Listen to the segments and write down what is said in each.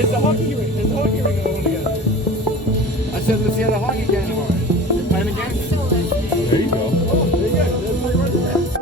There's a hockey ring. There's a hockey ring along together. I said, let's see how the hockey game tomorrow. You're playing again? There you go. Oh, there you go. There's my right there.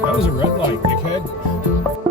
That was a red light, dickhead.